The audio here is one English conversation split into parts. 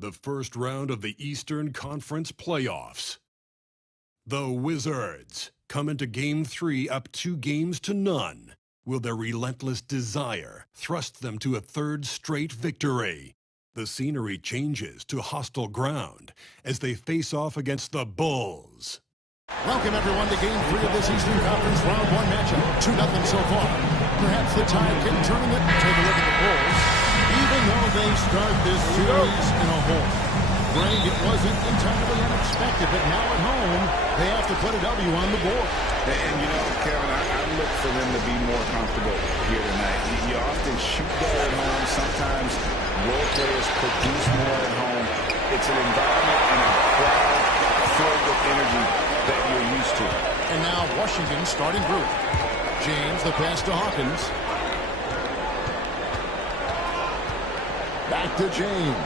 the first round of the Eastern Conference playoffs. The Wizards come into Game 3 up 2-0. Will their relentless desire thrust them to a third straight victory? The scenery changes to hostile ground as they face off against the Bulls. Welcome, everyone, to Game 3 of this Eastern Conference Round 1 matchup. 2-0 so far. Perhaps the tide can turn it. Take a look at the Bulls. Even though they start this series in a hole. Greg, it wasn't entirely unexpected, but now at home, they have to put a W on the board. And you know, Kevin, I look for them to be more comfortable here tonight. You often shoot better at home. Sometimes role players produce more at home. It's an environment and a crowd filled with energy that you're used to. And now Washington starting group. James, the pass to Hawkins. Back to James.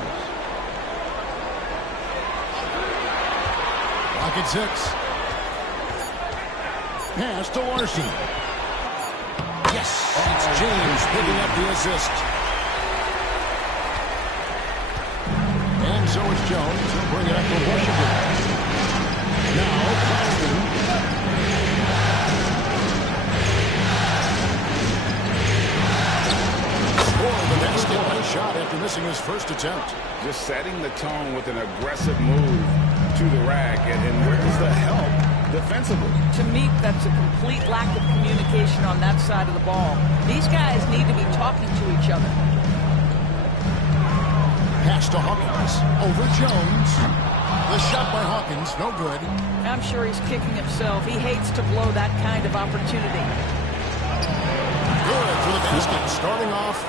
Rocket 6. Pass to Larson. Yes, it's James picking up the assist. And so it's Jones. He'll bring it up for Washington. Now, Claxton. Scored the basket. Nice shot after missing his first attempt. Just setting the tone with an aggressive move to the rack. And where's the help defensively? To me, that's a complete lack of communication on that side of the ball. These guys need to be talking to each other. Pass to Hawkins. Over Jones. The shot by Hawkins, no good. I'm sure he's kicking himself. He hates to blow that kind of opportunity. Good for the basket. Starting off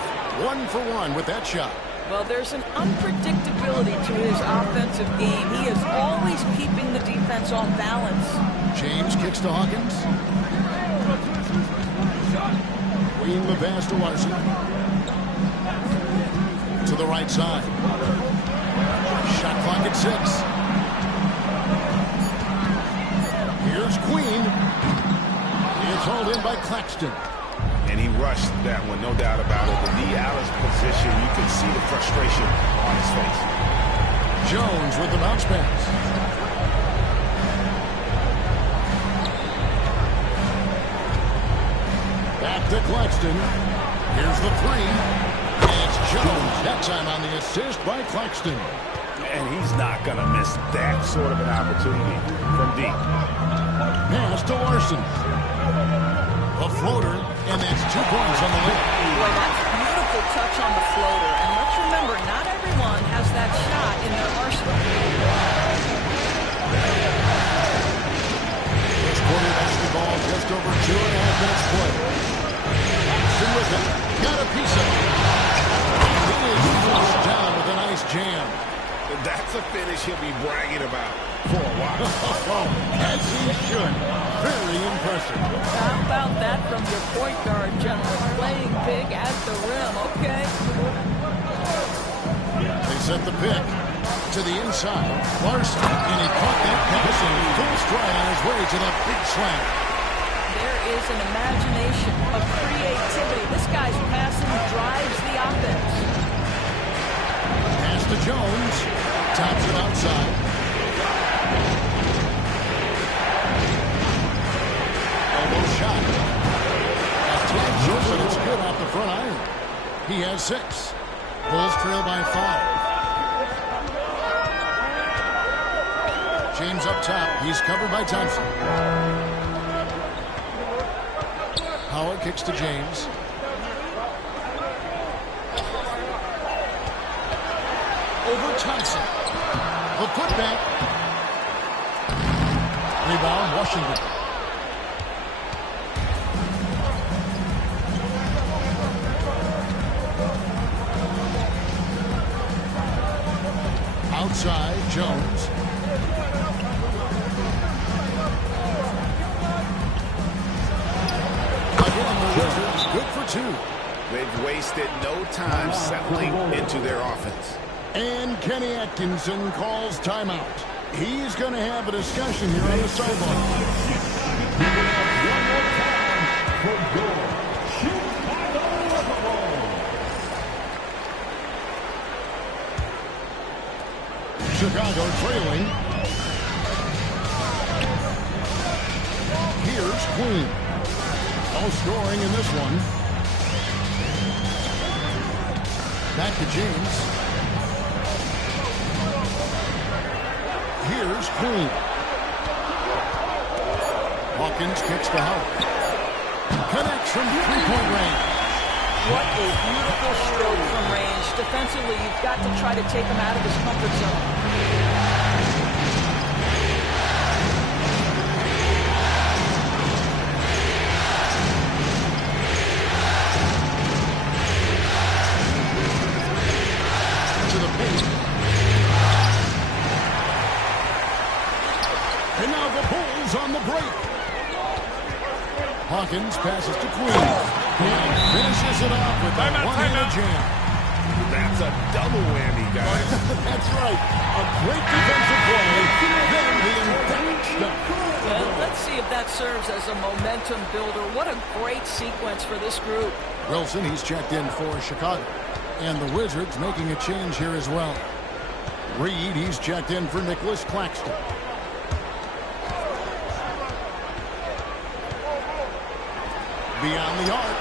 1 for 1 with that shot. Well, there's an unpredictability to his offensive game. He is always keeping the defense off balance. James kicks to Hawkins. Wing the pass to Larson. To the right side. Shot clock at 6. Here's Queen. It's hauled in by Claxton. And he rushed that one, no doubt about it. The Alice position, you can see the frustration on his face. Jones with the bounce pass. Back to Claxton. Here's the 3. And it's Jones. That time on the assist by Claxton. And he's not going to miss that sort of an opportunity from deep. Pass to Larson. A floater, and that's 2 points on the lip. Boy, that's a beautiful touch on the floater. And let's remember, not everyone has that shot in their arsenal. First quarter basketball, just over 2.5 minutes played. Claxton with it. Got a piece of it. And he is flushed down with a nice jam. That's a finish he'll be bragging about for a while. As he should. Very impressive. How about that from your point guard, gentlemen? Playing big at the rim, okay. They set the pick to the inside. Larson, and he caught that pass in full stride on his way to that big slam. There is an imagination of creativity. This guy's passing drives the offense. Pass to Jones. Taps it outside. Elbow shot. That's Jones, it's good off the front iron. He has 6. Bulls trail by 5. James up top. He's covered by Thompson. Howard kicks to James. Over Thompson. The putback. Rebound, Washington. Outside, Jones. Again, the Wizards good for 2. They've wasted no time settling into their offense. And Kenny Atkinson calls timeout. He's going to have a discussion here on the sideline. trailing. Here's Queen. No scoring in this one. Back to James. Here's Queen. Hawkins kicks to Howard. Connects from three-point range. What a beautiful stroke from range. Defensively, you've got to try to take him out of his comfort zone. And now the Bulls on the break. Hawkins passes to Queen. And finishes it off with a one-handed jam. That's a double whammy, guys. That's right. A great defensive play. Then the emphatic stuff. Well, let's see if that serves as a momentum builder. What a great sequence for this group. Wilson, he's checked in for Chicago. And the Wizards making a change here as well. Reed, he's checked in for Nicholas Claxton. Beyond the arc.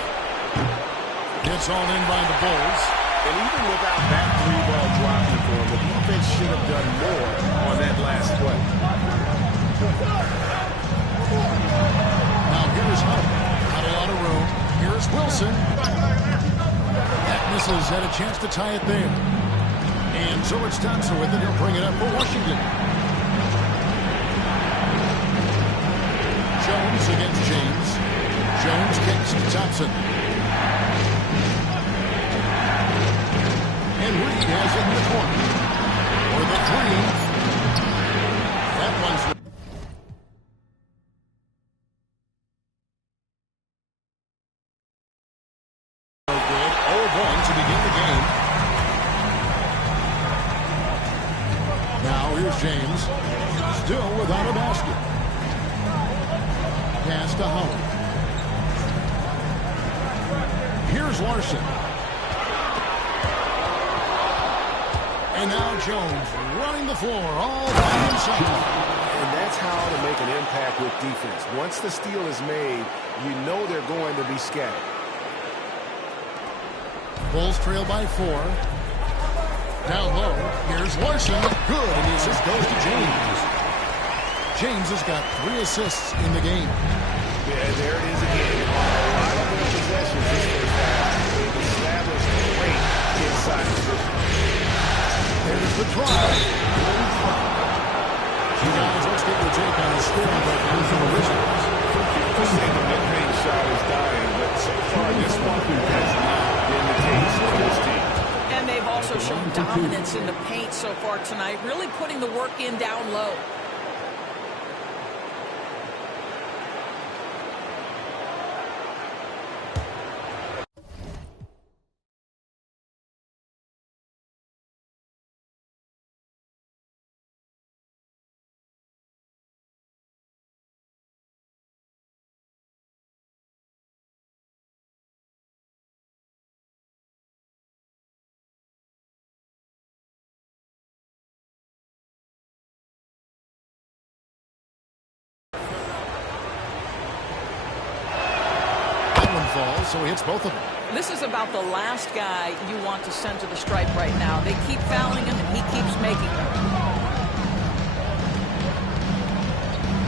It's all in by the Bulls. And even without that three-ball dropping for him, the defense should have done more on that last play. Now here's Hunt. Not a lot of room. Here's Wilson. That misses, had a chance to tie it there. And so it's Thompson with it. He'll bring it up for Washington. Jones against James. Jones kicks to Thompson. And Reed has it in the corner. For the three. That one's no good. 0-1 to begin the game. Now here's James. Still without a basket. Pass to Howard. Here's Larson. And now Jones running the floor all by himself. And that's how to make an impact with defense. Once the steal is made, you know they're going to be scattered. Bulls trail by 4. Down low. Here's Larson. Good. And the assist goes to James. James has got 3 assists in the game. Yeah, there it is again. A lot of their possessions this first half. They've established great inside position. There's the try. Guys, let's get your take on the scoring breakdown for the Wizards. I'll say the mid-range shot is dying, but so far this one has not been the case for this team. And they've also shown dominance in the paint so far tonight, really putting the work in down low. Falls, so he hits both of them. This is about the last guy you want to send to the stripe right now. They keep fouling him, and he keeps making them.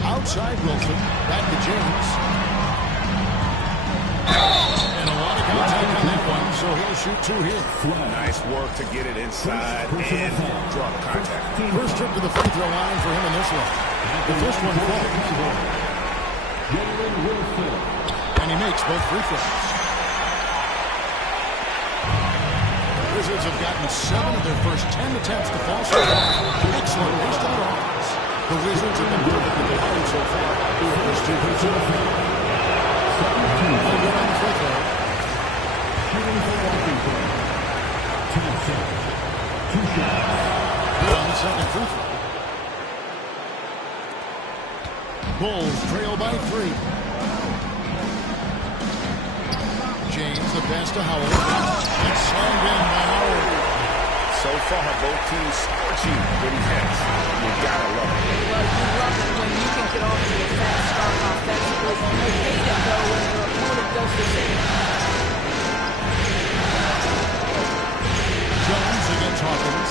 Outside Wilson, back to James. And a lot of contact on that one, so he'll shoot 2 here. Nice work to get it inside and draw the contact. First trip to the free throw line for him in this one. The first one falls. And he makes both free throws. The Wizards have gotten 7 of their first 10 attempts to fall short. Excellent waste of their offense. The Wizards have been perfect in the line so far. The first 2 free throws. All good on the free throw. Good on the second free throw. Bulls trail by 3. James, the pass to Howard. It's slammed in by Howard. So far, both teams scorching with defense. You gotta love it. Well, you love it when you can get off to a fast start offensively. You hate it, though, when your opponent does the same. Jones against Hawkins.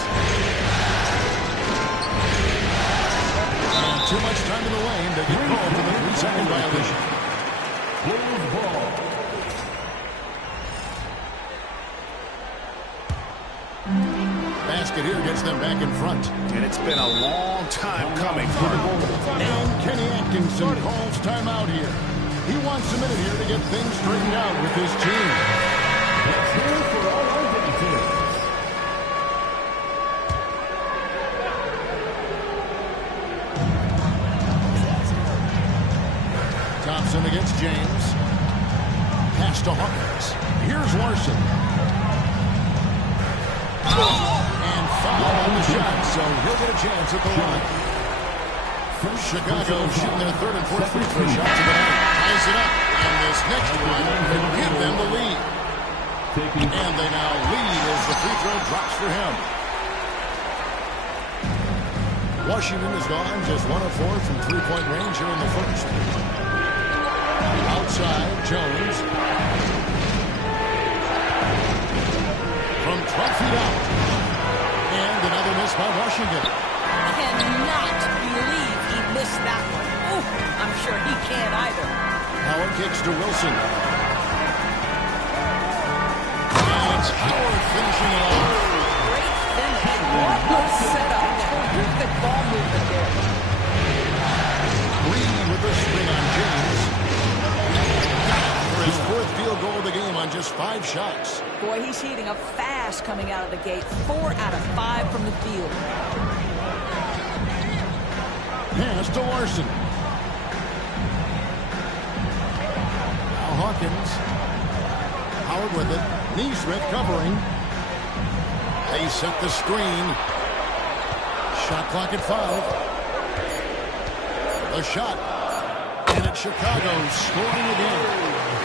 And too much time in the lane to get called for the 3-second violation. Basket here gets them back in front. And it's been a long time coming. And Kenny Atkinson calls timeout here. He wants a minute here to get things straightened out with his team. Thompson against James. Pass to Hawkins. Here's Larson. And foul on the shot, so he'll get a chance at the line. Chicago shooting their third and fourth free throw shots of the night. Ties it up, and this next one could give them the lead. And they now lead as the free throw drops for him. Washington has gone just 1 of 4 from three-point range here in the first. Outside, Jones. From 12 feet out. And another miss by Washington. Cannot believe he missed that one. Ooh, I'm sure he can't either. Howard kicks to Wilson. And it's Howard finishing it off. Great finish. What a setup. Terrific ball movement there. Green with the screen on James. For his fourth field goal of the game on just 5 shots. Boy, he's heating up fast coming out of the gate. 4 out of 5 from the field. Pass to Larson. Now Hawkins. Howard with it. Neesmith covering. They set the screen. Shot clock at 5. The shot. And it's Chicago scoring again.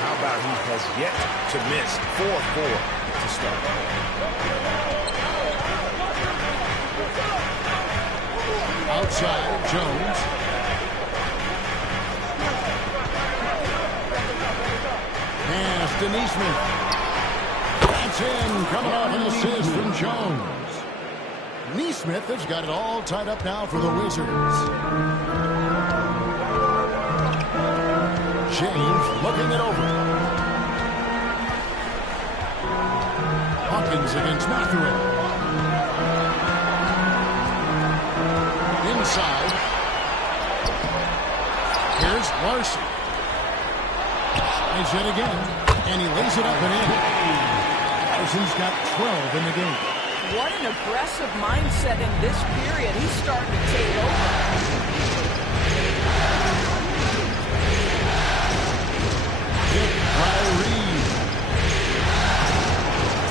How about he has yet to miss 4-4 to start. Outside, Jones. Pass to Neesmith. That's in. Coming off an assist from Jones. Neesmith has got it all tied up now for the Wizards. James looking it over. Hawkins against Mathurin. Inside. Here's Larson. Tries it again. And he lays it up and in. Larson's got 12 in the game. What an aggressive mindset in this period. He's starting to take over. Hit by Reed.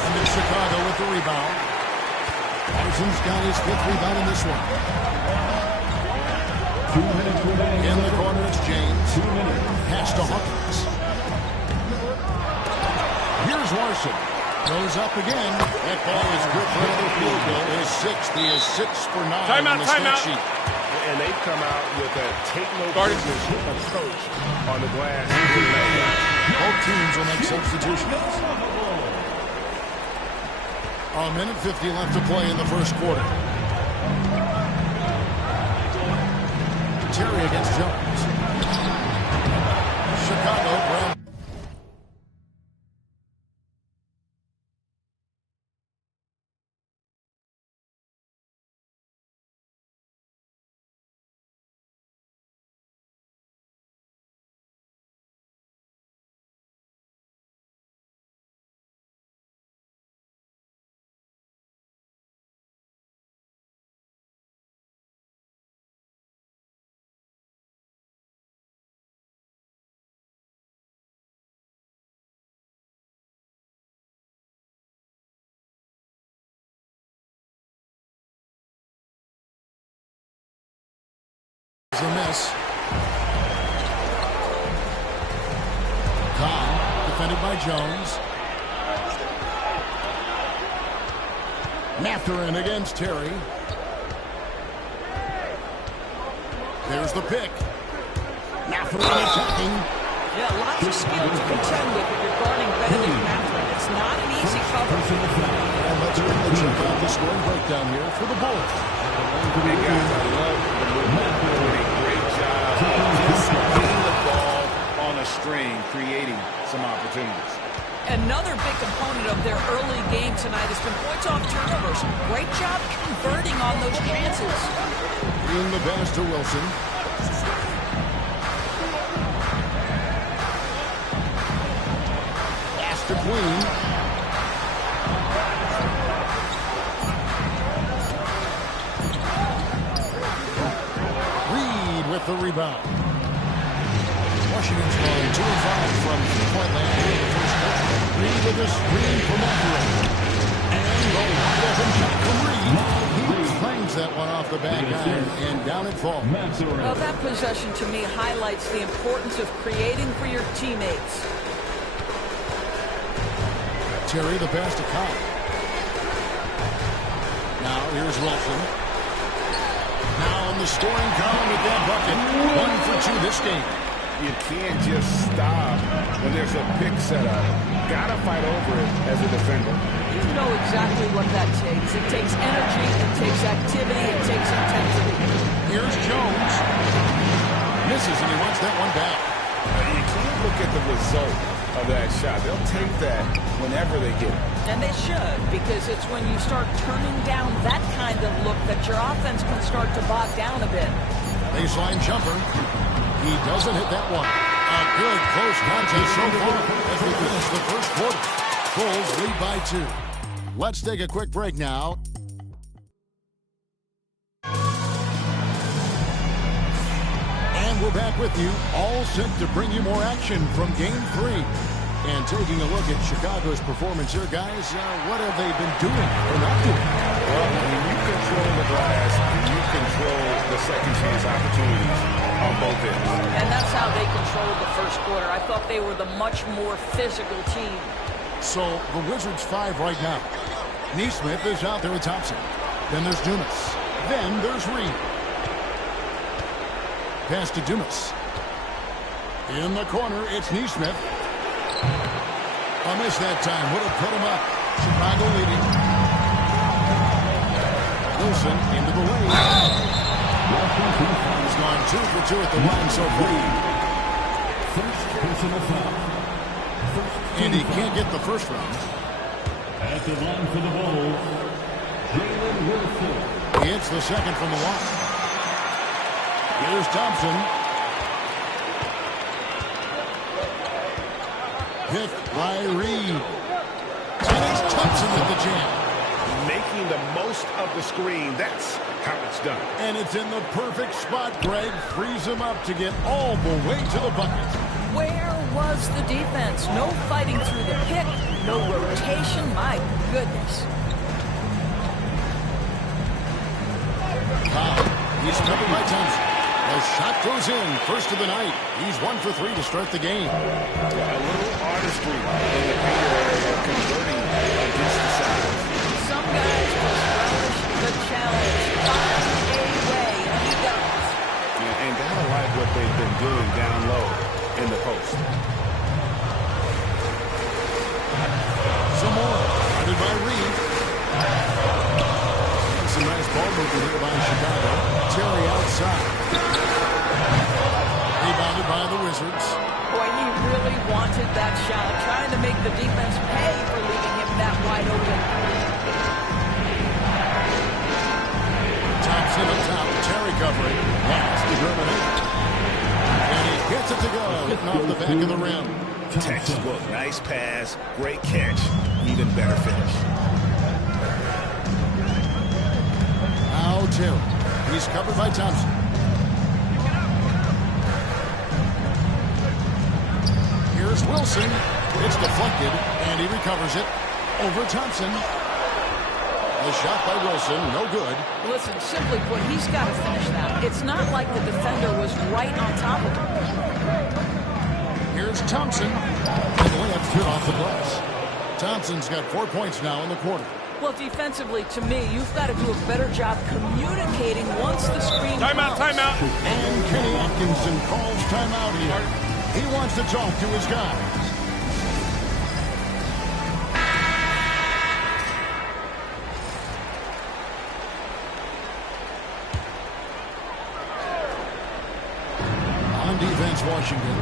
And it's Chicago with the rebound. Larson's got his 5th rebound in this one. 2 minutes remaining. In the corner, it's James. 2 minutes. Pass to Hawkins. Here's Larson. Goes up again. That ball is good for another field goal. His 6th. He is 6 for 9 on the stat sheet. And they've come out with a take-no-business approach on the glass. Both teams will make substitutions. A minute 50 left to play in the first quarter. Terry against Jones. Chicago grab. A miss. Cobb defended by Jones. Mathurin against Terry. There's the pick. Mathurin attacking. Yeah, lots of skill to contend with if you're guarding better than Mathurin. It's not an easy cover. And let's quickly check out the scoring breakdown here for the Bulls. Hey guys, I love the movement. Doing a great job of just getting the ball on a string, creating some opportunities. Another big component of their early game tonight has been points off turnovers. Great job converting on those chances. In the pass to Wilson. Pass to Queen. Reed with the rebound. Washington's going 2-5 from three-point land here in the first quarter. Reed with a screen from Mathurin. And the wide open shot from Reed. He clangs that one off the back iron, and down it falls. Well, that possession to me highlights the importance of creating for your teammates. Terry, the pass to Kyle. Now here's Wilson. Now in the scoring column with that bucket. 1 for 2 this game. You can't just stop when there's a pick set up. Gotta fight over it as a defender. You know exactly what that takes. It takes energy, it takes activity, it takes intensity. Here's Jones. Misses, and he wants that one back. You can't look at the result of that shot. They'll take that whenever they get it. And they should, because it's when you start turning down that kind of look that your offense can start to bog down a bit. Baseline jumper. He doesn't hit that one. A good close contest so far as we finish the first quarter. Bulls lead by 2. Let's take a quick break now. And we're back with you, all set to bring you more action from Game 3. And taking a look at Chicago's performance here, guys, what have they been doing or not doing? Well, when you control the glass, you control the second chance opportunities on both ends. And that's how they controlled the first quarter. I thought they were the much more physical team. So the Wizards 5 right now. Neesmith is out there with Thompson. Then there's Dumas. Then there's Reed. Pass to Dumas. In the corner, it's Neesmith. A miss that time. Would have put him up. Chicago leading. Wilson into the lane. He's gone 2 for 2 at the line so far. And he can't get the first round. At the line for the Bulls, Jalen Wilson. He hits the second from the line. Here's Thompson. Picked by Reed. And it's Thompson with the jam. Making the most of the screen. That's how it's done. And it's in the perfect spot. Greg frees him up to get all the way to the bucket. Where was the defense? No fighting through the pick, no rotation. My goodness. Wow. He's covered by Thompson. The shot goes in. First of the night. He's 1 for 3 to start the game. A little artistry in the paint area, converting against the size. Some guys just relish the challenge. Find a way, and he does. Yeah, and gotta like what they've been doing down low in the post. Some more. Guarded by Reed. And some nice ball movement here by Chicago. Terry outside. Rebounded by the Wizards. Boy, he really wanted that shot, trying to make the defense pay for leaving him that wide open. Thompson up top. Terry covering. Last determination. And he gets it to go. Hitting off the back of the rim. Textbook. Nice pass. Great catch. Even better finish. Now Terry. He's covered by Thompson. Here's Wilson. It's deflected, and he recovers it. Over Thompson. The shot by Wilson, no good. Listen, simply put, he's got to finish that. It's not like the defender was right on top of him. Here's Thompson. And the layup's good off the glass. Thompson's got 4 points now in the quarter. Well, defensively, to me, you've got to do a better job communicating once the screen Timeout, comes. timeout. And Kenny Atkinson calls timeout here. He wants to talk to his guys. On defense, Washington.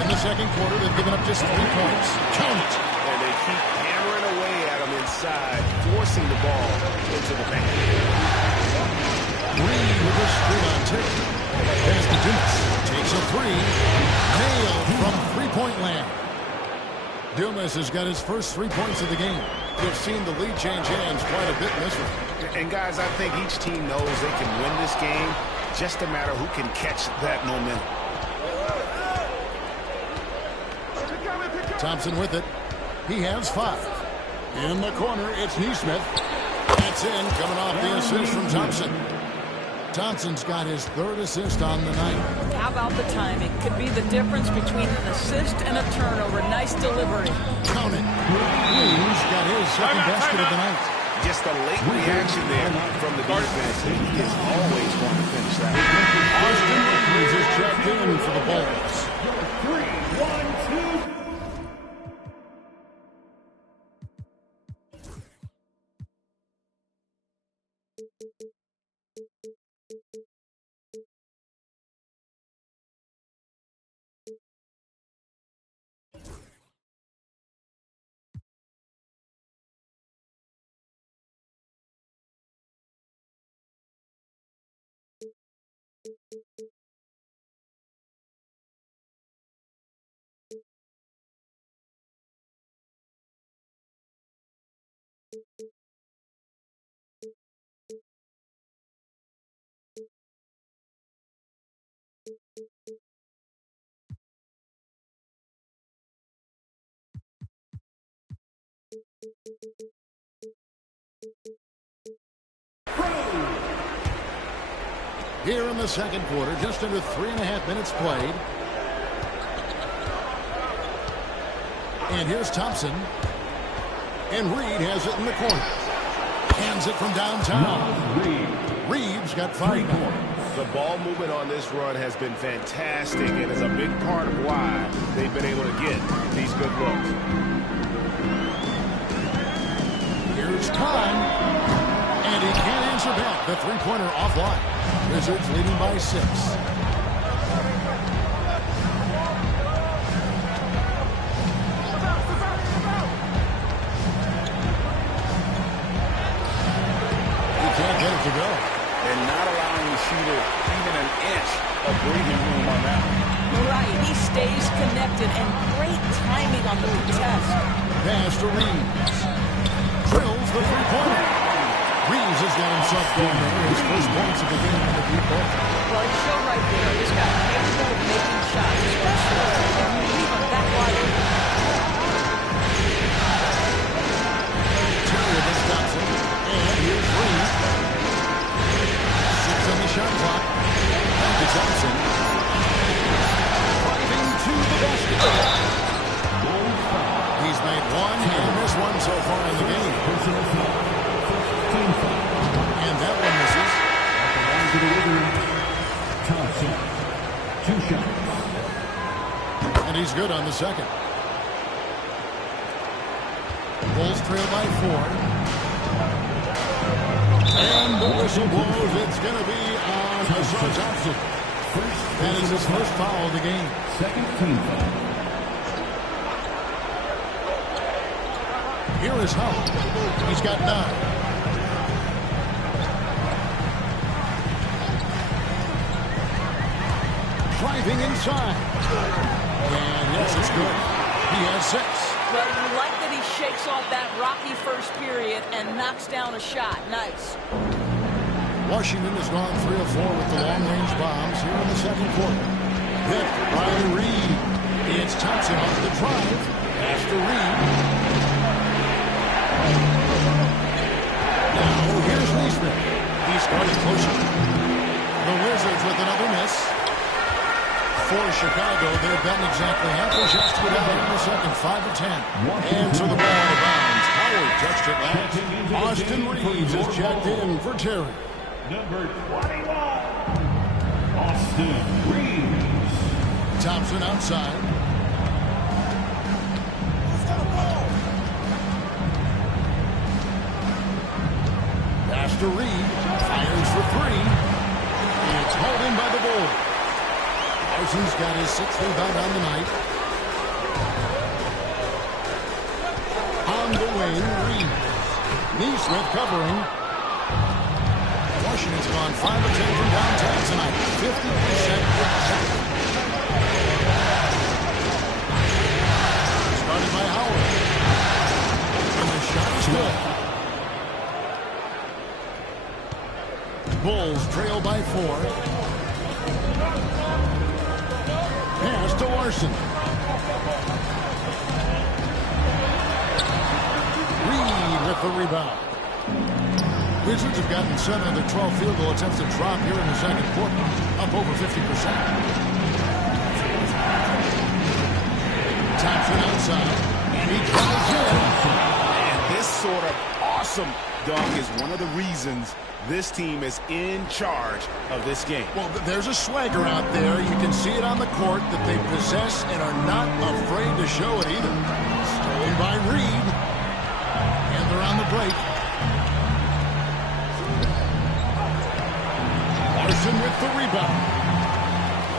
In the second quarter, they've given up just 3 points. Count it. And they keep hammering away at him inside, forcing the ball into the paint. Reed with a screen on 2. Pass to Dumas. Takes a 3. Nailed from three-point land. Dumas has got his first 3 points of the game. You've seen the lead change hands quite a bit in this one. And, guys, I think each team knows they can win this game. Just a matter who can catch that momentum. Thompson with it. He has 5. In the corner, it's Neesmith. That's in, coming off the assist from Thompson. Thompson's got his 3rd assist on the night. How about the timing? Could be the difference between an assist and a turnover. Nice delivery. Count it. Reeves got his second basket of the night. Just a late reaction there from the defense. He is always going to finish that. Austin Reeves is checked in for the Bulls. 3-1-2. Here in the second quarter, just under 3.5 minutes played. And here's Thompson. And Reed has it in the corner. Hands it from downtown. Reeves got 5 points. The ball movement on this run has been fantastic and is a big part of why they've been able to get these good looks. Here's time. And he can't answer back. The three-pointer offline. Wizards leading by 6. He can't get it to go. And not allowing the shooter even an inch of breathing room on that one. Right, he stays connected, and great timing on the contest. Pass to Reeves. Drills the three-pointer. Reeves has got himself going there. His first points of the game in the deep ball. Well, he showed right there. This guy capable of making shots, especially if you leave him that wide open. Terry against Thompson. And here's Reeves. 6 on the shot clock. Back to Thompson. Driving to the basket. He's made 1 and missed 1 so far in the game. And that one misses. To the Wizards, Thompson. 2 shots. And he's good on the second. Bulls trail by 4. And the whistle blows. It's going to be on Hassan Thompson. That is his first foul of the game. Second team foul. Here is Hull. He's got 9. Driving inside. And yes, it's good. He has 6. Well, you like that he shakes off that rocky first period and knocks down a shot. Nice. Washington has gone 3 of 4 with the long-range bombs here in the second quarter. Hit by Reed. It's Thompson off the drive. Pass to Reed. Now here's Neesmith. He's starting closer. The Wizards with another miss. For Chicago, they've gotten exactly half their shots to go down in the second, 5 of 10. And so the ball out of bounds. Howard touched it last. Austin Reeves is checked in for Terry. Number 21, Austin Reeves. Thompson outside. Pass to Reed. Fires for three. It's hauled in by the ball. Larson's got his 6th rebound on the night. On the wing, Reed. Neesmith covering. Washington's gone 5 of 10 from downtown tonight. 50%. Started by Howard. And the shot is good. Bulls trail by 4. Pass to Larson. Reed with the rebound. Wizards have gotten 7 of their 12 field goal attempts to drop here in the second quarter, up over 50%. Thompson outside, and he drives in. And this sort of awesome dunk is one of the reasons this team is in charge of this game. Well, there's a swagger out there. You can see it on the court that they possess and are not afraid to show it either. Stolen by Reed. And they're on the break. Larson with the rebound.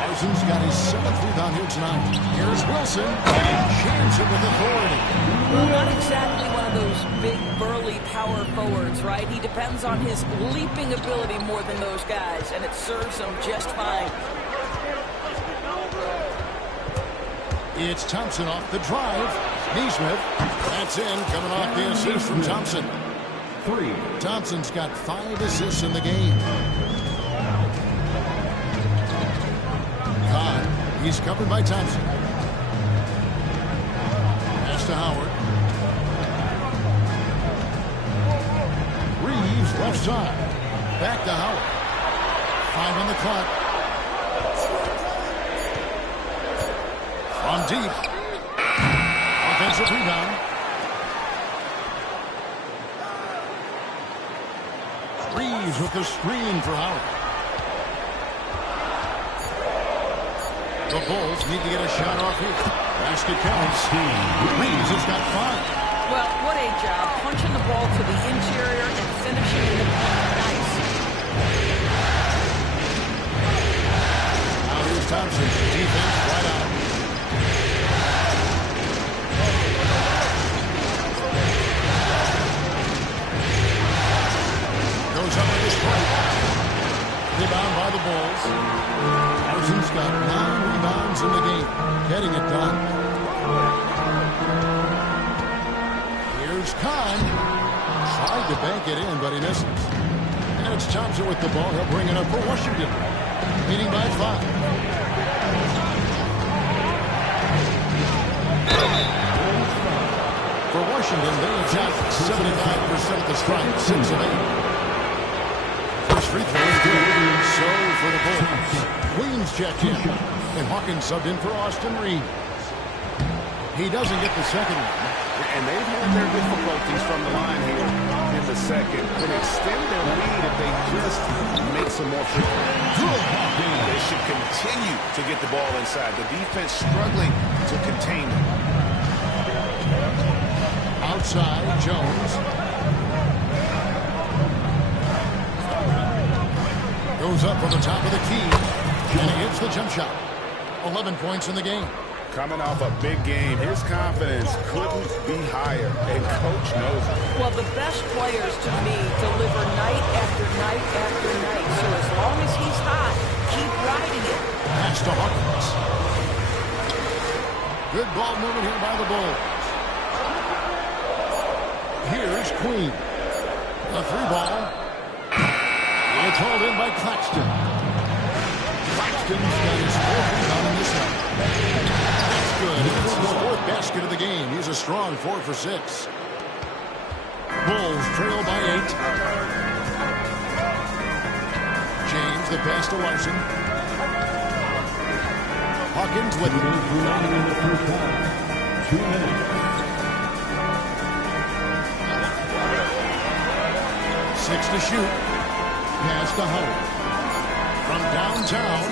Larson's got his 7th rebound here tonight. Here's Wilson. And he jams it with authority. Well, not exactly one of those big, burly power forwards, right? He depends on his leaping ability more than those guys, and it serves him just fine. It's Thompson off the drive. Neesmith. That's in, coming off the assist from Thompson. 3. Thompson's got 5 assists in the game. Kahn. He's covered by Thompson. Pass to Howard. Reeves left side. Back to Howard. 5 on the clock. From deep. Offensive rebound. Reeves with the screen for Howard. The Bulls need to get a shot off here. Basket counts. Reeves has got 5. Well, what a job. Punching the ball to the interior and finishing in the paint. Nice. Now here's Thompson. Defense right out. Goes up with the strike. Rebound by the Bulls. Larson's got 9 rebounds in the game. Getting it done. Here's Kahn. Tried to bank it in, but he misses. And it's Thompson with the ball. He'll bring it up for Washington. Leading by 5. For Washington, they attack 75% of the strike. 6 of 8. First free throw is good. So for the Bulls. Williams checked in. And Hawkins subbed in for Austin Reeves. He doesn't get the second one. And they've had their difficulties from the line here in the second. Can extend their lead if they just make some more free throws. They should continue to get the ball inside. The defense struggling to contain them. Outside, Jones. Goes up from the top of the key. And he hits the jump shot. 11 points in the game. Coming off a big game, his confidence couldn't be higher, and Coach knows it. Well, the best players, to me, deliver night after night after night. So as long as he's hot, keep riding it. Pass to Hawkins. Good ball movement here by the Bulls. Here's Queen. A 3-ball. It's hauled in by Claxton. Claxton's got his 4th rebound in this one. That's good. It's his 4th basket of the game. He's a strong 4 for 6. Bulls trail by 8. James, the pass to Larson. Hawkins with it. 2 minutes. 6 to shoot. Pass to Howard. From downtown.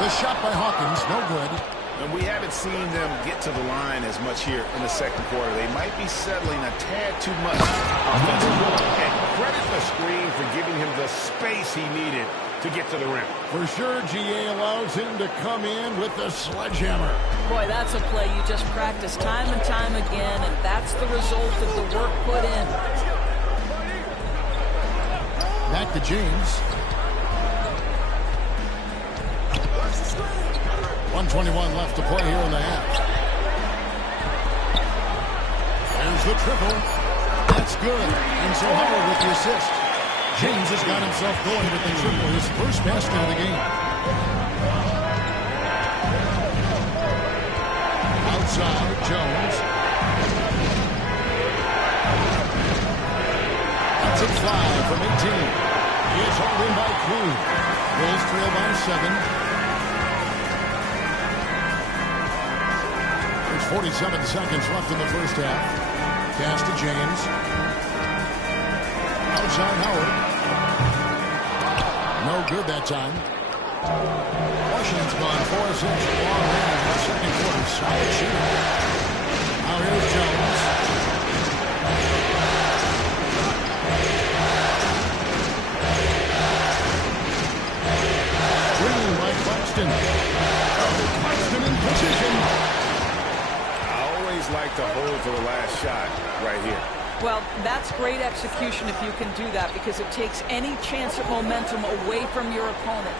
The shot by Hawkins, no good. And we haven't seen them get to the line as much here in the second quarter. They might be settling a tad too much offensively. And credit the screen for giving him the space he needed to get to the rim. For sure, GA allows him to come in with the sledgehammer. Boy, that's a play you just practice time and time again, and that's the result of the work put in. Back to James. 1:21 left to play here in the half. There's the triple. That's good. And so Howard with the assist. James has got himself going with the triple. His first basket of the game. Outside, Jones. That's a 5 from 18. He is hauled in by Crew. Bulls trail by 7. There's 47 seconds left in the first half. Pass to James. Outside Howard. No good that time. Washington's gone 4-6 long range in the second quarter. Solid shooting. Now here's Jones. Green by Claxton. Claxton in position. I always like to hold for the last shot right here. Well, that's great execution if you can do that, because it takes any chance at momentum away from your opponent.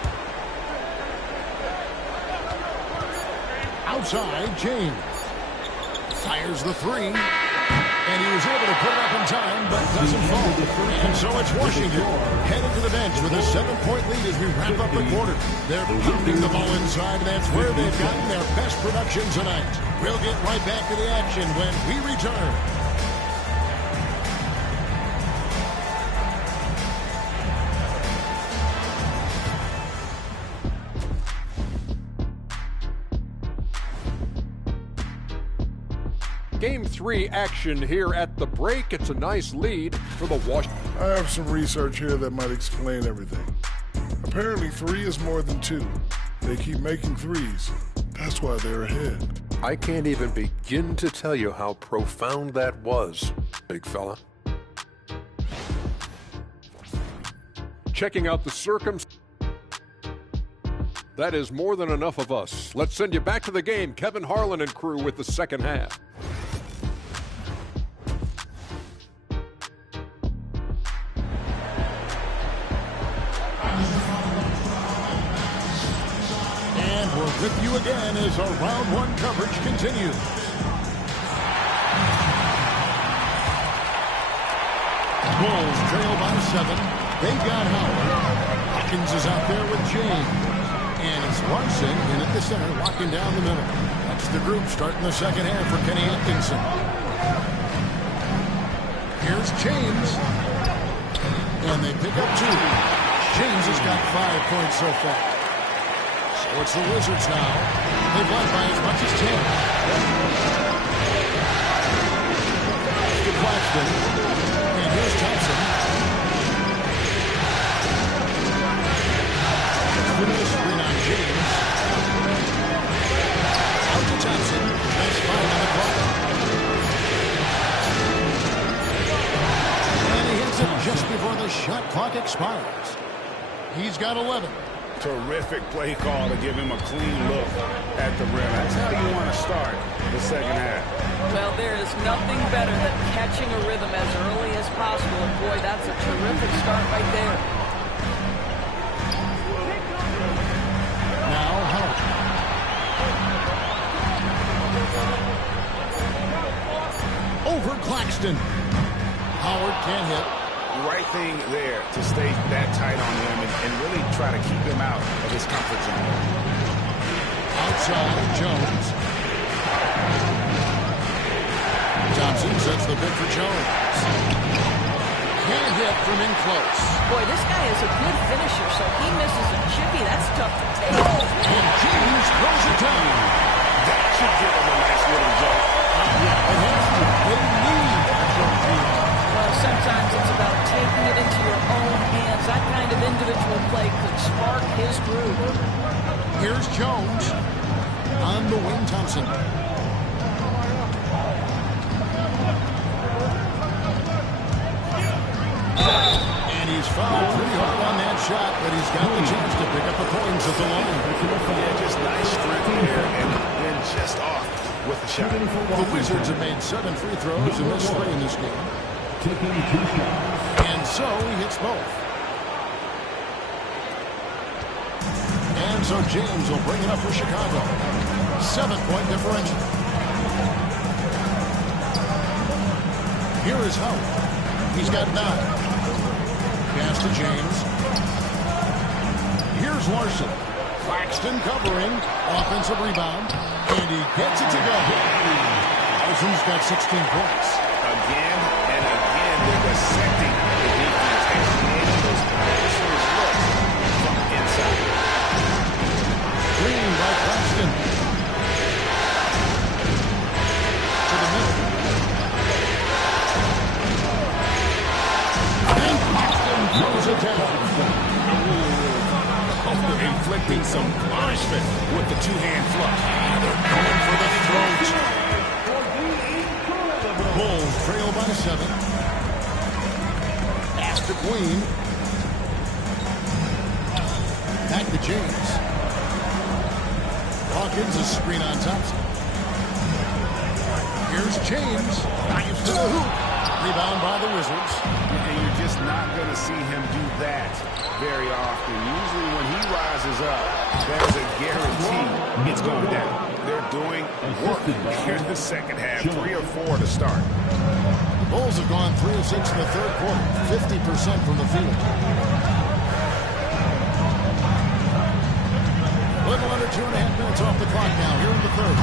Outside, James. Fires the 3. And he was able to put it up in time, but doesn't fall. And so it's Washington headed to the bench with a 7-point lead as we wrap up the quarter. They're pounding the ball inside, and that's where they've gotten their best production tonight. We'll get right back to the action when we return. Game 3 action here at the break. It's a nice lead for the Washington. I have some research here that might explain everything. Apparently 3 is more than 2. They keep making threes. That's why they're ahead. I can't even begin to tell you how profound that was, big fella. Checking out the circumstances. That is more than enough of us. Let's send you back to the game. Kevin Harlan and crew with the second half. With you again as our round 1 coverage continues. Bulls trail by 7. They've got Howard. Hawkins is out there with James. And it's Larson in at the center, locking down the middle. That's the group starting the second half for Kenny Atkinson. Here's James. And they pick up 2. James has got 5 points so far. So it's the Wizards now. They've led by as much as 10. To Claxton. And here's Thompson. With the screen on James. Out to Thompson. That's 5 on the clock. And he hits it just before the shot clock expires. He's got 11. Terrific play call to give him a clean look at the rim. That's how you want to start the second half. Well, there is nothing better than catching a rhythm as early as possible. And boy, that's a terrific start right there. Now Howard. Over Claxton. Howard can't hit. Right thing there to stay that tight on him and really try to keep him out of his comfort zone. Outside, Jones. Thompson sets the pick for Jones. Can't hit from in close. Boy, this guy is a good finisher, so he misses a chippy. That's tough to take. And James throws it down. That should give him a nice little jump. It has to. They need a trophy. Well, sometimes it's about taking Jones on the wing. Thompson. And he's fouled pretty hard on that shot, but he's got the chance to pick up the points at the line. Yeah, just nice strength there, and then just off with the shot. The Wizards have made 7 free throws and missed 3 in this game. Taking 2 shots. And so he hits both. And so James will bring it up for Chicago. 7-point differential. Here is Howard. He's got 9. Pass to James. Here's Larson. Claxton covering. Offensive rebound. And he gets it to go. Larson's got 16 points. Again and again, they're dissecting the defense and creating those adversaries' looks from inside. Green by Claxton. To the middle. And Claxton throws it down. Inflicting some punishment with the two-hand flush. They're going for the throat. Bulls trail by 7. Pass to Queen. Back to James. Hawkins a screen on Thompson. Here's James. Dives to the hoop. Rebound by the Wizards. And you're just not going to see him do that very often. Usually when he rises up, there's a guarantee it's going down. They're doing work here in the second half. 3 or 4 to start. The Bulls have gone 3 of 6 in the third quarter. 50% from the field. A little under 2.5 minutes off the clock now here in the third.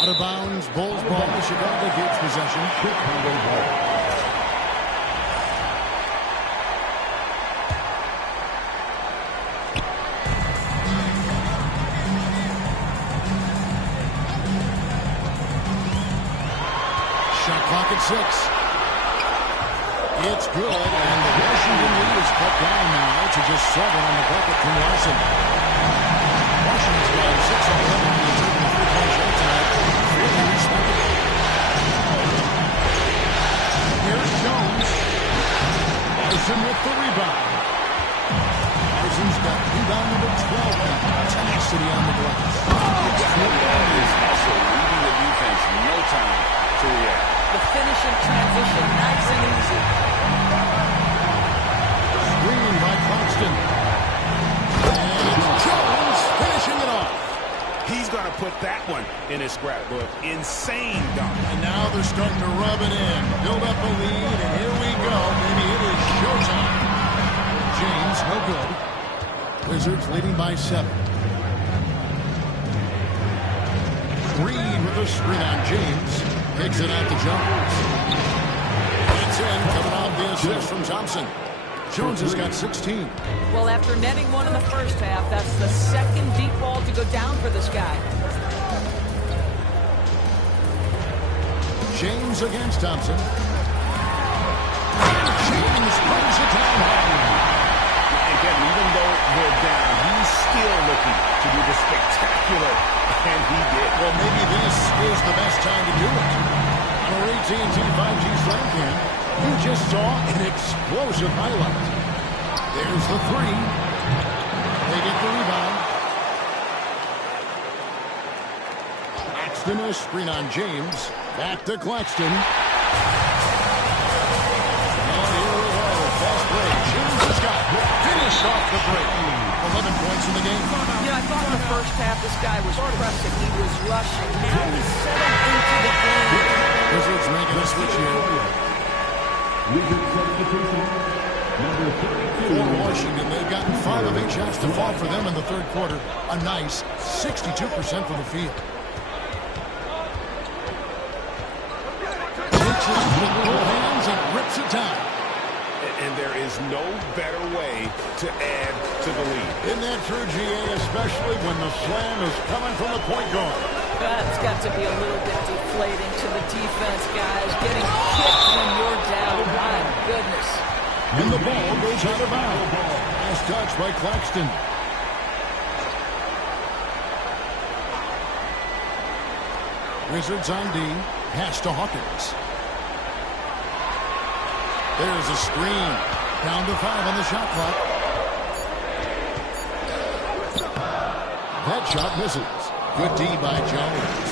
Out of bounds, Bulls ball. Chicago gets possession. Chicago ball. Shot clock at 6. It's good, and the Washington lead is cut down now to just 7 on the bucket from Larson. Washington's got 6 on 11 and they're taking a 3-point shot tonight. Really respectable. Here's Jones. Larson with the rebound. Larson's got rebound number 12 now. Tenacity on the glass. Is also leading the defense. No time to react. The finish in transition, nice and easy. Screen by Claxton. And Jones finishing it off. He's going to put that one in his scrapbook. Insane dunk. And now they're starting to rub it in. Build up a lead, and here we go. Maybe it is showtime. James, no good. Wizards leading by 7. Reed with a screen on James. Kicks it out to Jones. It's in, coming off the assist from Thompson. Jones has got 16. Well, after netting 1 in the first half, that's the second deep ball to go down for this guy. James against Thompson. James brings it down home. And Kevin, even though they're down, he's still looking to do the spectacular, and he did. Well, maybe this is the best time to do it. On our AT&T 5G Slam Cam, you just saw an explosive highlight. There's the 3. They get the rebound. Claxton a screen on James. Back to Claxton. And here we go. Fast break. James has got finished off the break. 11 points in the game. You know, I thought in the first half this guy was pressing. He was rushing. Now he's settled into the game. Wizards making a switch here. Wizards substitution. Number 32. For Washington, they've gotten 5 of 8 shots to fall for them in the third quarter. A nice 62% from the field. Takes it with both hands and rips it down. And there is no better way to add to the lead. Isn't that true, GA, especially when the slam is coming from the point guard? That's got to be a little bit deflating to the defense, guys. Getting kicked when you're down. My goodness. And the ball goes out of bounds. Last touch by Claxton. Wizards on D. Pass to Hawkins. There's a screen. Down to 5 on the shot clock. That shot misses. Good D by Jones.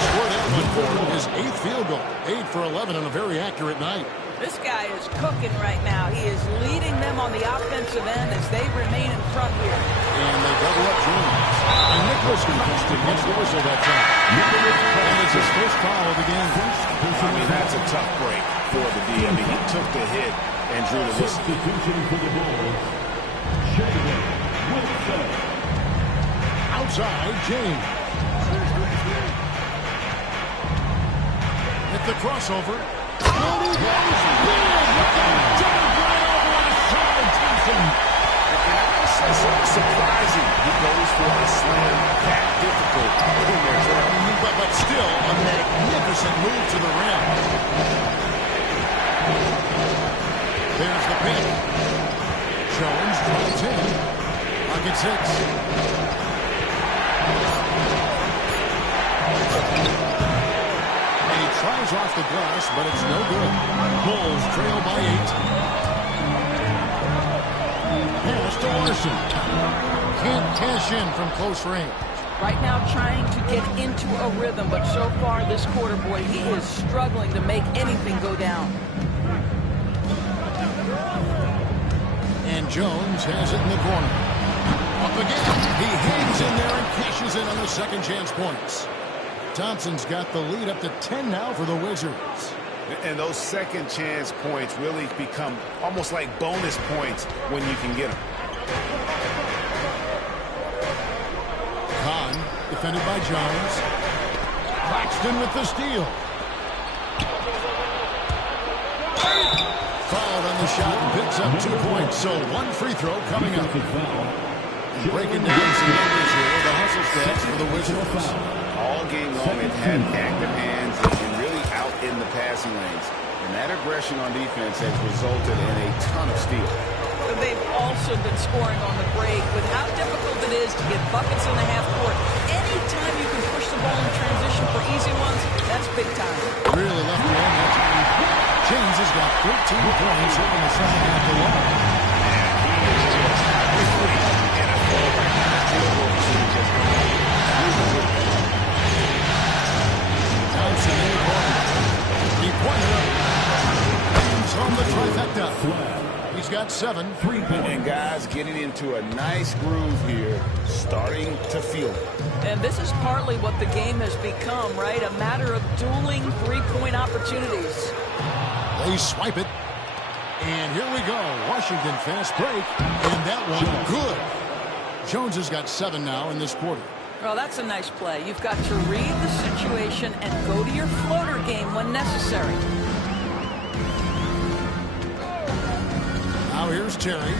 Scored out on Ford his 8th field goal. 8 for 11 on a very accurate night. This guy is cooking right now. He is leading them on the offensive end as they remain in front here. And they double up Jones. And Nicholas Claxton gets the whistle that time. And it's his first foul of the game. I mean, that's a tough break for the D. I mean, he took the hit and drew the whistle. Substitution for the Bulls. Outside, James. With the crossover. And he goes big. Look out. Jump right over on his side. Thompson. It's surprising he goes for a slam that difficult in their trail. But still a magnificent move to the rim. There's the pin. Jones drives in. Pocket 6. And he tries off the glass, but it's no good. Bulls trail by 8. Pass to Larson. Can't cash in from close range. Right now trying to get into a rhythm, but so far this quarter, boy, he is struggling to make anything go down. And Jones has it in the corner. Up again. He hangs in there and cashes in on the second chance points. Thompson's got the lead up to 10 now for the Wizards. And those second chance points really become almost like bonus points when you can get them. Kahn, defended by Jones. Claxton with the steal. Fouled on the shot and picks up 2 points. So 1 free throw coming up. And breaking down some numbers here. The hustle stats for the Wizards. All game long, they've had active hands and really out in the passing lanes. And that aggression on defense has resulted in a ton of steals. They've also been scoring on the break with how difficult it is to get buckets in the half court. Anytime you can push the ball in transition for easy ones, that's big time. Really left the end that time. James has got 13 points here in the second half alone. Thompson in the corner. Three-pointer. James on the trifecta. He's got 7. And guys getting into a nice groove here, starting to feel it. And this is partly what the game has become, right? A matter of dueling three-point opportunities. They swipe it. And here we go. Washington fast break. And that one good. Jones has got 7 now in this quarter. Well, that's a nice play. You've got to read the situation and go to your floater game when necessary. Now here's Terry.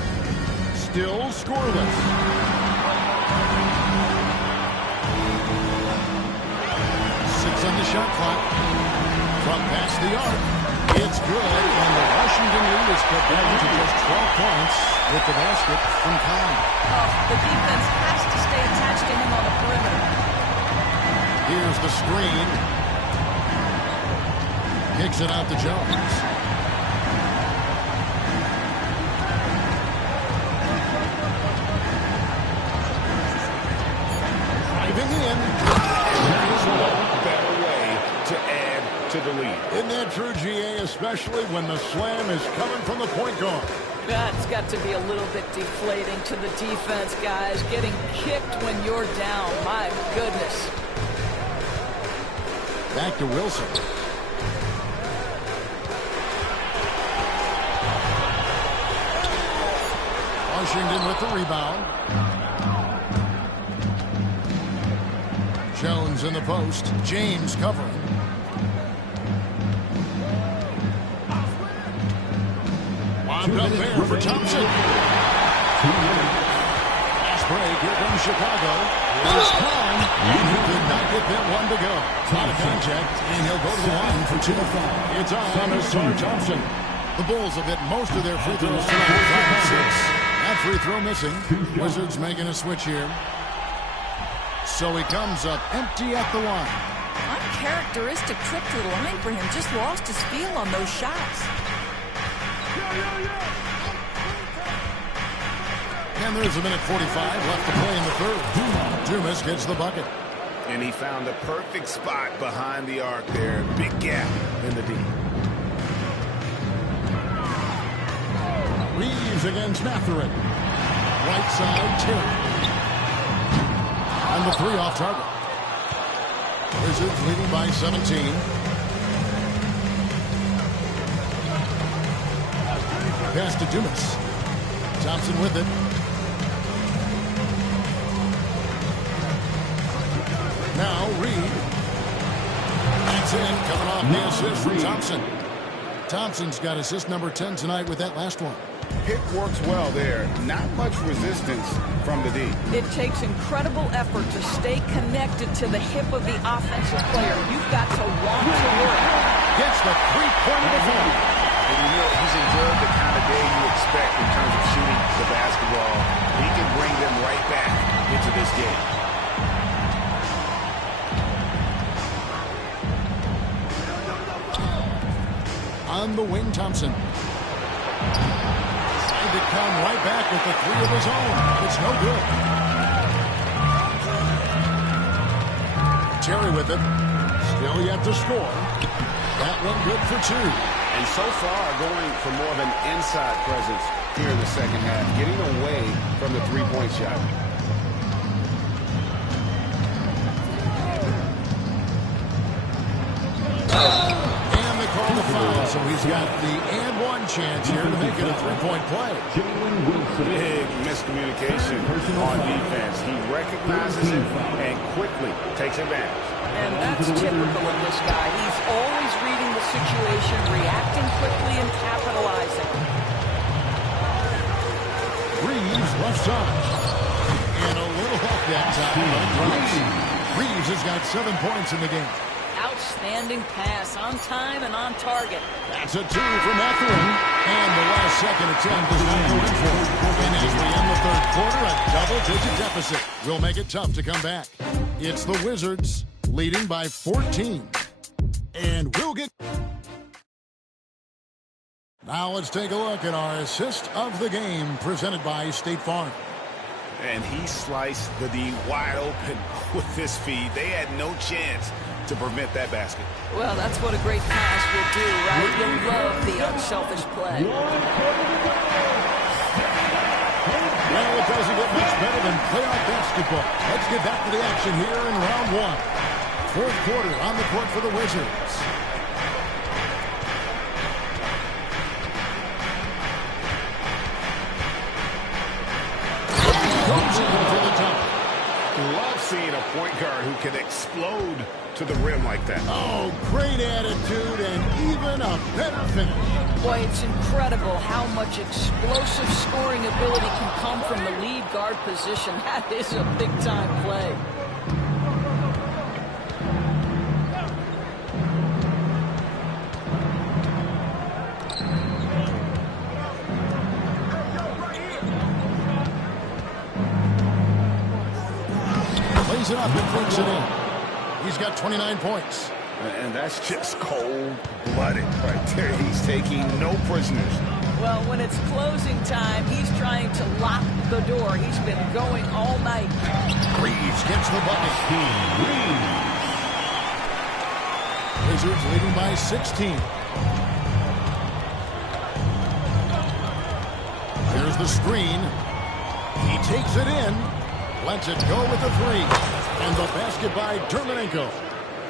Still scoreless. Six on the shot clock. From past the arc. It's good. And the Washington lead is cut down to just 12 points with the basket from Kahn. Oh, the defense has to stay attached to him on the perimeter. Here's the screen. Kicks it out to Jones. Driving in. There is no better way to add to the lead. Isn't that true, GA, especially when the slam is coming from the point guard? That's got to be a little bit deflating to the defense, guys. Getting kicked when you're down. My goodness. Back to Wilson. Washington with the rebound. Jones in the post. James covering. Wound up there for Thompson. Fast break. Here comes Chicago. It's time. And he did not get that one to go. Out of contact. And he'll go to the line for 2. It's on Ausar Thompson. The Bulls have hit most of their free throws tonight. 5 and 6. That free throw missing. Wizards making a switch here. So he comes up empty at the line. Uncharacteristic trip to the line for him. Just lost his feel on those shots. And there's a minute 45 left to play in the third. Dumas gets the bucket. And he found the perfect spot behind the arc there. Big gap in the D. Reeves against Mathurin. Right side, Terry. And the 3 off target. Wizards leading by 17. Pass to Dumas. Thompson with it. Now Reed. That's it. Coming off the assist from Thompson. Thompson's got assist number 10 tonight with that last one. Pick works well there. Not much resistance from the D. It takes incredible effort to stay connected to the hip of the offensive player. You've got to want to work. Gets the three-pointer before. And you know, he's enjoyed the kind of day you expect in terms of shooting the basketball. He can bring them right back into this game. On the wing, Thompson. Trying to come right back with the 3 of his own. It's no good. Terry with it. Still yet to score. That one good for 2. And so far, going for more of an inside presence here in the second half, getting away from the three-point shot. And they call the foul, so he's got the and one chance here to make it a three-point play. Big miscommunication on defense. He recognizes it and quickly takes advantage. And that's typical of this guy. He's always reading the situation, reacting quickly, and capitalizing. Reeves left side. And a little help that time, but it drops. Reeves has got 7 points in the game. Outstanding pass, on time and on target. That's a 2 from Mathurin. And the last second attempt is not going for it. And as we end the third quarter, a double-digit deficit will make it tough to come back. It's the Wizards leading by 14. And we'll get... Now let's take a look at our assist of the game presented by State Farm. And he sliced the D wide open with his feed. They had no chance to prevent that basket. Well, that's what a great pass will do, right? You'll love the unselfish play. Well, it doesn't get much better than playoff basketball. Let's get back to the action here in round 1. Fourth quarter on the court for the Wizards. Goes in for the top. Love seeing a point guard who can explode to the rim like that. Oh, great attitude and even a better finish. Boy, it's incredible how much explosive scoring ability can come from the lead guard position. That is a big-time play. Plays it up and puts it in. He's got 29 points. And that's just cold-blooded right there. He's taking no prisoners. Well, when it's closing time, he's trying to lock the door. He's been going all night. Reeves gets the bucket. Wizards leading by 16. Here's the screen. He takes it in. Lets it go with the 3. And the basket by Dermanenko.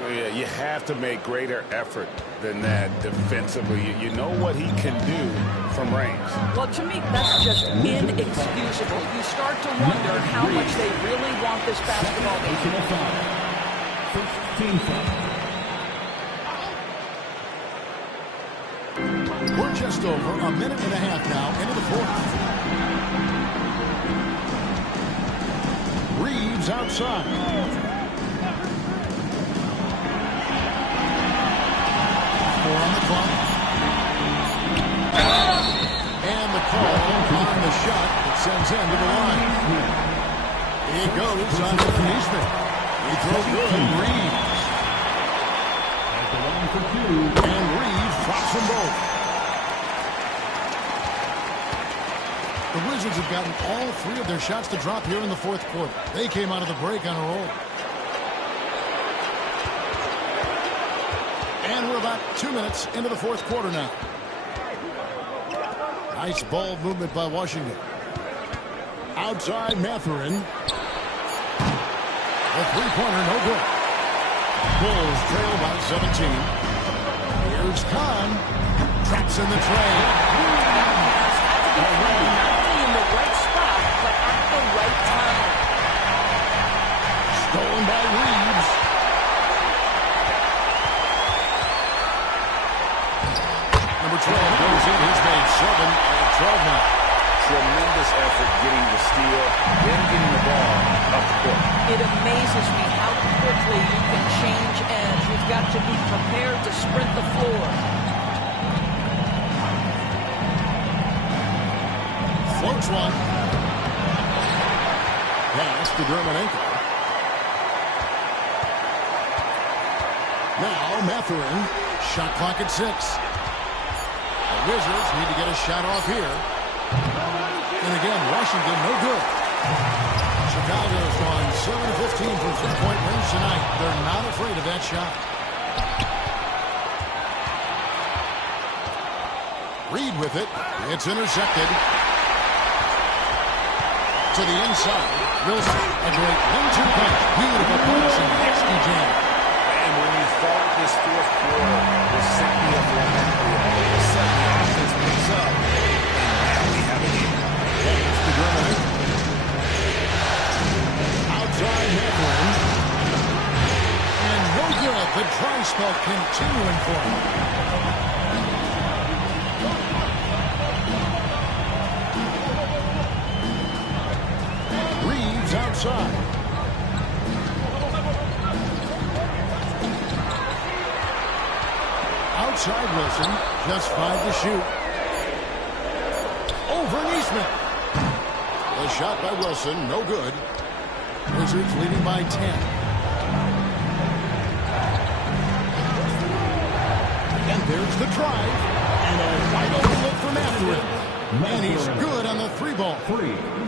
Yeah, you have to make greater effort than that defensively. You know what he can do from range. Well, to me, that's just inexcusable. You start to wonder how much they really want this basketball game. We're just over a minute and a half now into the fourth. Reeves outside. 4 on the clock. Sends in to the line. It goes on to Neesmith. He throws good. Reeves. At the line for 2. And Reeves drops them both. The Wizards have gotten all 3 of their shots to drop here in the fourth quarter. They came out of the break on a roll. And we're about 2 minutes into the fourth quarter now. Nice ball movement by Washington. Outside Mathurin. A three-pointer, no good. Bulls trail by 17. Here's Kahn. Traps in the tray. Not only in the right spot, but at the right time. Stolen by Reeves. Number 12 goes in. He's made 7 and 12 now. Tremendous effort getting the steal, then getting the ball up the court. It amazes me how quickly you can change ends. You've got to be prepared to sprint the floor. Floats one. Pass to Germanenko. Now Mathurin. Shot clock at 6. The Wizards need to get a shot off here. And again, Washington, no good. Chicago's gone 7-15 from three-point range tonight. They're not afraid of that shot. Reed with it. It's intercepted. To the inside. Wilson, a great 1-2 punch. Beautiful pass and nasty jam. And when you thought this fourth quarter was simply a formality, all of a sudden the offense picks up. And now we have a game. Pass to Germanenko. Outside Mathurin. And no good. The dry spell continuing for him. Reeves outside. Outside Wilson. Just 5 to shoot. Over Neesmith. The shot by Wilson. No good. Wizards leading by 10. And there's the drive. And a wide open look for Mathurin. And he's good on the 3-ball.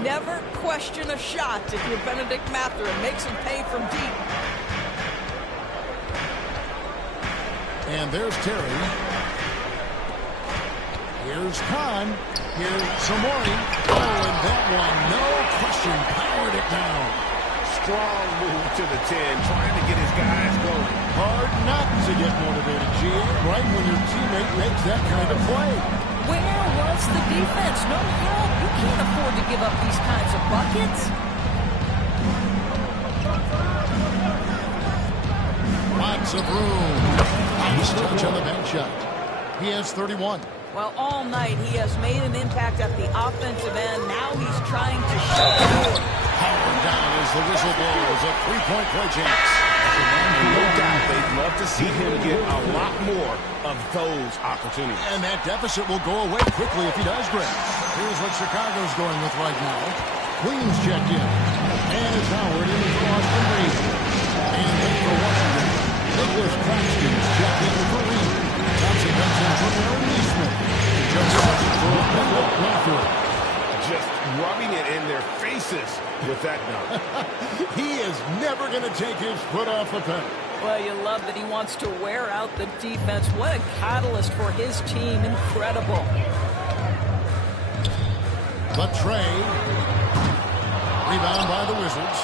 Never question a shot if you're Benedict Mathurin. Makes him pay from deep. And there's Terry. Here's Kahn. Here's Samori. Oh, and that one, no question, powered it down. Strong move to the 10, trying to get his guys going. Hard not to get motivated, GM, right when your teammate makes that kind of play. Where was the defense? No help. You can't afford to give up these kinds of buckets. Lots of room. Nice touch on the bank shot. He has 31. Well, all night he has made an impact at the offensive end. Now he's trying to shut the door. Powered down as the whistle blows. A 3-point play chance. And no doubt they'd love to see him get a lot more of those opportunities. And that deficit will go away quickly if he does, Greg. Here's what Chicago's going with right now. Queens checked in. And it's Howard in for Austin Reed. And then for Washington, Nicholas Claxton's checked in for Reed. Thompson comes in for Aaron Neesmith. Just second for Benedict Mathurin. Just rubbing it in their faces with that dunk. He is never going to take his foot off the pedal. Well, you love that he wants to wear out the defense. What a catalyst for his team. Incredible. The tray. Rebound by the Wizards.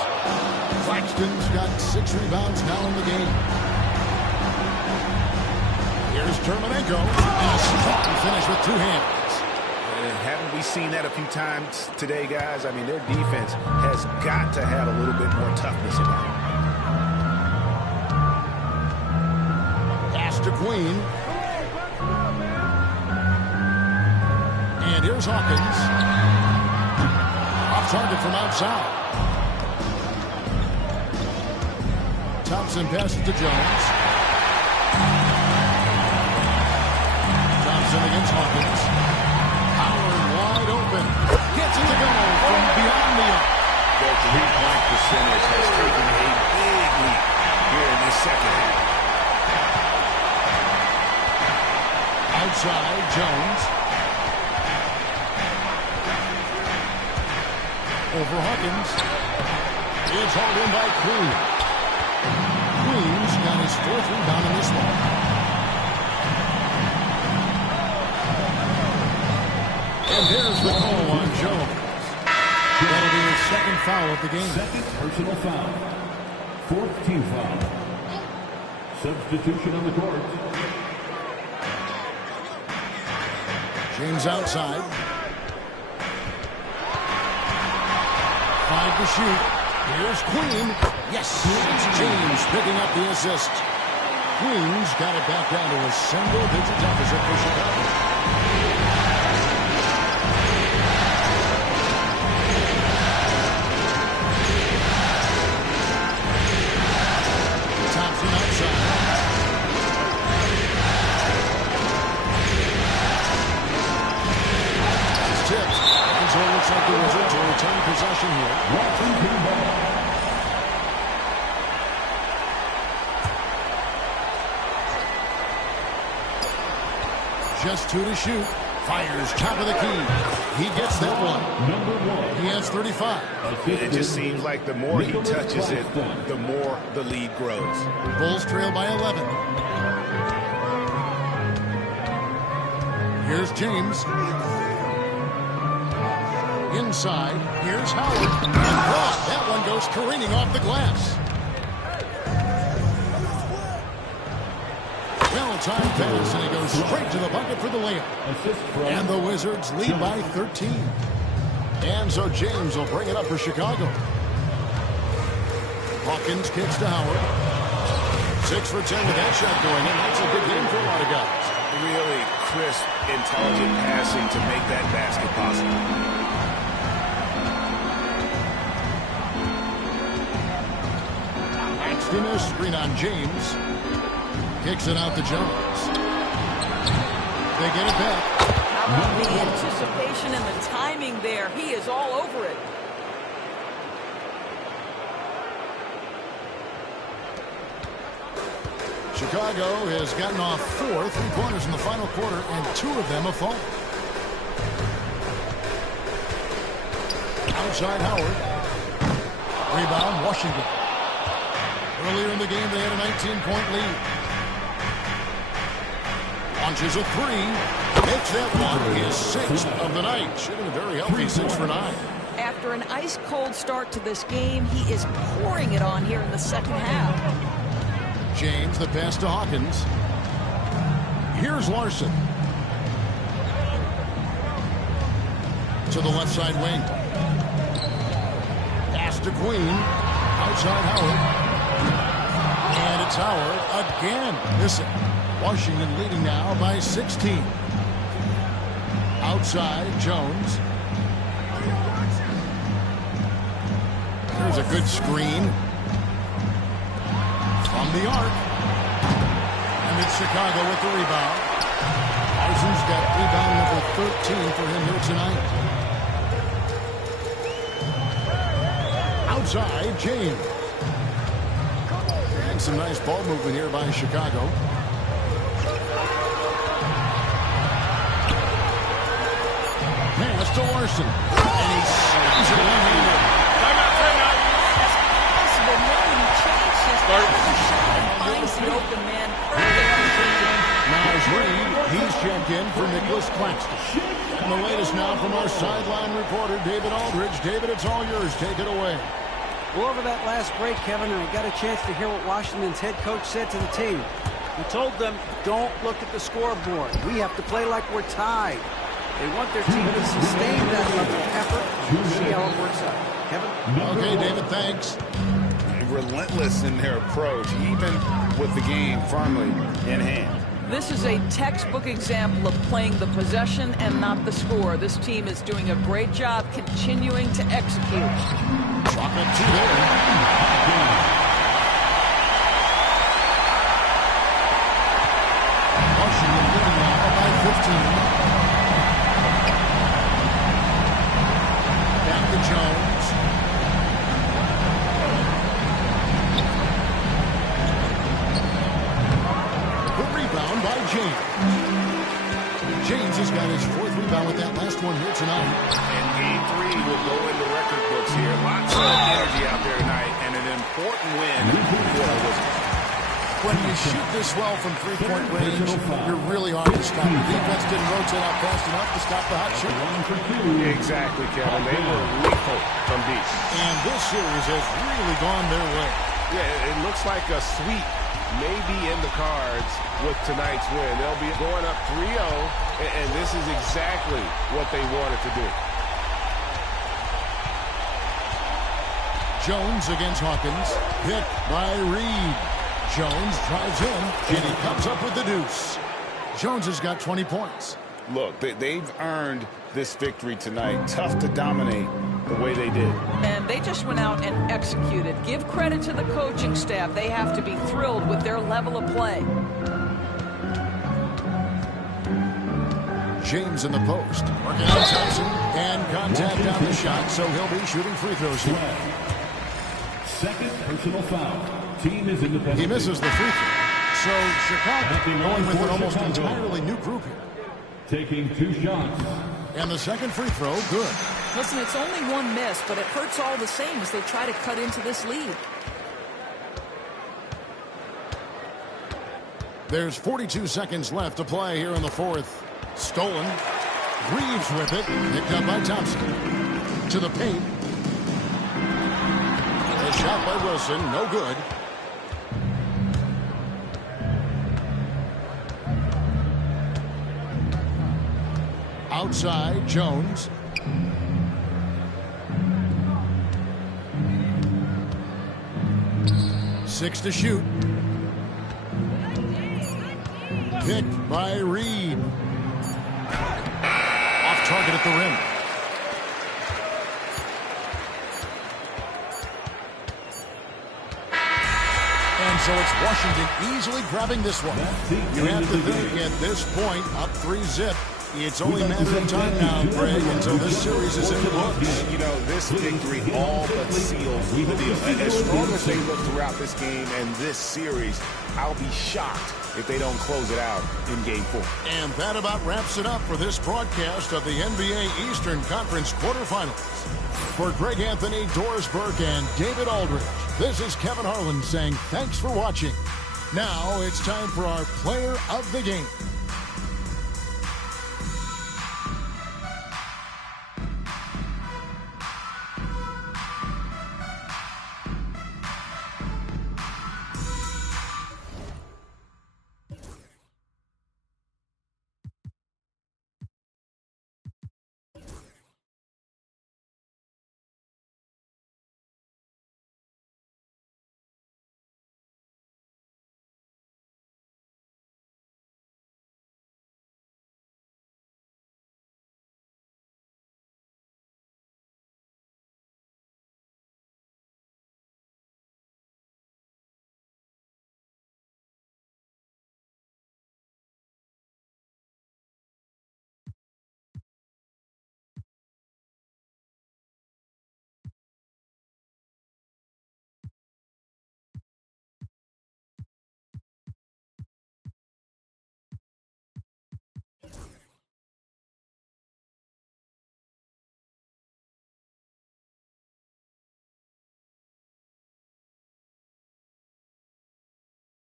Claxton's got 6 rebounds now in the game. Here's Germanenko. And a strong finish with 2 hands. And haven't we seen that a few times today, guys? I mean, their defense has got to have a little bit more toughness about it. Pass to Queen. And here's Hawkins. Off target from outside. Thompson passes to Jones. Thompson against Hawkins. Howard wide open. Gets it to go from beyond the arc. Their three-point percentage has taken a big leap here in this second half. Outside, Jones. Over Hawkins. It's hauled in by Queen. Queen's got his fourth rebound in this one. And there's the call on Jones. That'll be his second foul of the game. Second personal foul. Fourth team foul. Substitution on the court. James outside. 5 to shoot. Here's Queen. Yes, it's James picking up the assist. Queen's got it back down to a single-digit deficit for Chicago. Thompson outside. It's tipped. So it looks like the Wizards will return possession here. Just 2 to shoot. Fires top of the key. He gets that one. He has 35. It just seems like the more he touches it, the more the lead grows. Bulls trail by 11. Here's James. Inside, here's Howard. And blocked. That one goes careening off the glass. Well-timed pass, and he goes straight to the bucket for the layup. And the Wizards lead by 13. And so James will bring it up for Chicago. Hawkins kicks to Howard. 6 for 10 with that shot going in. That's a good game for a lot of guys. Really crisp, intelligent passing to make that basket possible. Axton, a screen on James. Kicks it out to Jones. They get it back. How about the anticipation and the timing there? He is all over it. Chicago has gotten off 4 3-pointers in the final quarter, and 2 of them have fallen. Outside Howard. Rebound, Washington. Earlier in the game, they had a 19-point lead. Launches a 3. Makes that one his 6th of the night. Shooting a very healthy 6 for 9. After an ice-cold start to this game, he is pouring it on here in the second half. James, the pass to Hawkins. Here's Larson. To the left side wing. Pass to Queen. Outside Howard. And it's Howard again. Missing. Washington leading now by 16. Outside, Jones. There's a good screen. From the arc. And it's Chicago with the rebound. Parsons got rebound number 13 for him here tonight. Outside, James. And some nice ball movement here by Chicago. Pass to Larson. And he slams it one-handed. Possible moment he changed his shot and finds the open man. Miles Reed, he's checked in for Nicholas Claxton. And the latest now from our sideline reporter, David Aldridge. David, it's all yours. Take it away. Well, over that last break, Kevin, I got a chance to hear what Washington's head coach said to the team. He told them, don't look at the scoreboard. We have to play like we're tied. They want their team to sustain that level of effort. We'll see how it works out. Kevin? Okay, David, thanks. Relentless in their approach, even with the game firmly in hand. This is a textbook example of playing the possession and not the score. This team is doing a great job continuing to execute. Drop it 2 there. Washington leading now by 15. James. James has got his 4th rebound with that last one here tonight. And game 3 will go in the record books here. Lots of energy out there tonight, and an important win for the Wizards. When you shoot this well from three-point range, you're really hard to stop. The defense didn't rotate out fast enough to stop the hot shot. Exactly, Kevin. They were lethal from deep. And this series has really gone their way. Yeah, it looks like a sweep may be in the cards with tonight's win. They'll be going up 3-0, and this is exactly what they wanted to do. Jones against Hawkins. Hit by Reed. Jones drives in, and he comes up with the deuce. Jones has got 20 points. Look, they've earned this victory tonight. Tough to dominate the way they did. And they just went out and executed. Give credit to the coaching staff. They have to be thrilled with their level of play. James in the post. Working on Thompson, and contact down the shot, so he'll be shooting free throws here. Second personal foul. Team is independent. He misses the free throw. So Chicago going with an almost entirely new group here. Taking 2 shots. And the second free throw, good. Listen, it's only one miss, but it hurts all the same as they try to cut into this lead. There's 42 seconds left to play here in the 4th. Stolen. Reeves with it. Picked up by Thompson. To the paint. A shot by Wilson. No good. Outside, Jones. Six to shoot. Picked by Reed. Off target at the rim. And so it's Washington easily grabbing this one. You have to think at this point, up 3-0. It's only a matter of time now, Greg, until this series is in the books. You know, this victory all but seals the deal. As strong as they look throughout this game and this series, I'll be shocked if they don't close it out in Game 4. And that about wraps it up for this broadcast of the NBA Eastern Conference quarterfinals. For Greg Anthony, Doris Burke, and David Aldridge, this is Kevin Harlan saying thanks for watching. Now it's time for our Player of the Game.